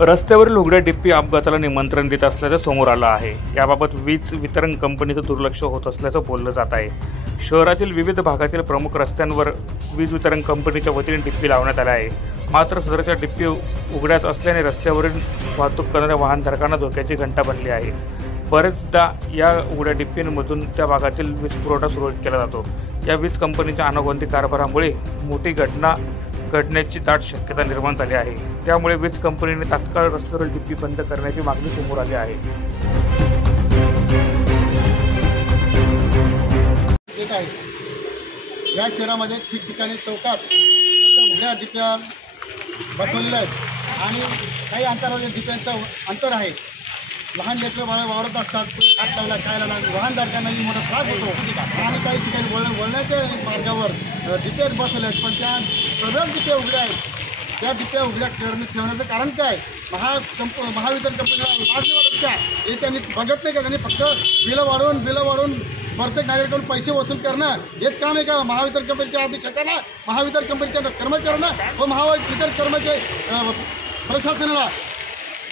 रस्त्यावरील उघड्या डिप्पी अपघाताला निमंत्रण देत असल्याचं समोर आलं आहे। याबाबत वीज वितरण कंपनीचं दुर्लक्ष होत असल्याचं बोललं जात आहे। शहरातील विविध भागातील प्रमुख रस्त्यांवर वीज वितरण कंपनीच्या वतीने डिप्पी लावण्यात आल्या आहे। मात्र सदरच्या डिप्पी उघड्याच असल्याने रस्त्यावरील वाहतूक करणाऱ्या वाहनधारकांना धोक्याची घंटा बनली आहे। बरेचदा या उघड्या डिप्पींमधून त्या भागातील वीज पुरवठा सुरळीत केला जातो। या वीज कंपनीच्या अनागोंदी कारभारामुळे मोठी घटना घडण्याची दाट शक्यता निर्माण झाली आहे। त्यामुळे वीज कंपनीने तात्काळ रस्त्यावरील डिप्पी बंद करण्याची मागणी समोर आली आहे। या शहरामध्ये ठिकठिकाणी चौकात उघड्या डिप्या बसवलेल्या आहेत आणि काही अंतरावरील डिप्यांचं अंतर आहे। लहान लेकरं बाळं वावरत असतात, हात लावला काय लावला, वाहनधारकांनाही मोठा त्रास होतो आणि काही ठिकाणी वळण्याच्या मार्गावर डिप्या बसवल्या आहेत, पण त्या सगळ्याच डिप्या उघड्या आहेत। त्या डिप्या उघड्या ठेवण्याचं कारण काय? महावितरण कंपनीला लाज वाटत काय? हे त्यांनी बघत नाही का? त्यांनी फक्त बिलं वाढवून प्रत्येक नागरिकांकडून पैसे वसूल करणं हेच काम आहे का महावितरण कंपनीच्या अधीक्षकांना, महावितरण कंपनीच्या कर्मचाऱ्यांना व महावितरण कर्मचारी प्रशासनाला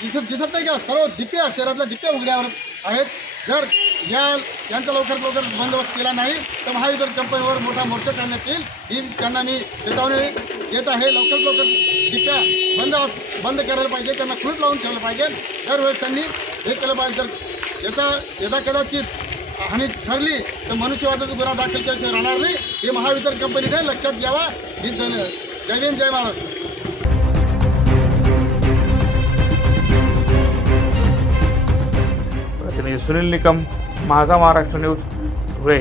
दिसत नाही का? सर्व डिप्या शहरातल्या डिप्या उघड्यावर आहेत। जर यांचा लवकर बंदोबस्त केला नाही तर महावितरण कंपनीवर मोठा मोर्चा काढण्यात येईल ही त्यांना मी चेतावणी देत आहे। लवकर डिप्या बंद करायला पाहिजे, त्यांना कुलूप लावून ठेवलं पाहिजे। दरवेळेस त्यांनी हे केलं पाहिजे। जर यदा कदाचित हानी ठरली तर मनुष्यवधाचा गुन्हा दाखल केल्याशिवाय राहणार नाही हे महावितरण कंपनीने लक्षात घ्यावा। जय भीम, जय महाराष्ट्र। सुनील निकम, माझा महाराष्ट्र न्यूज, धुळे।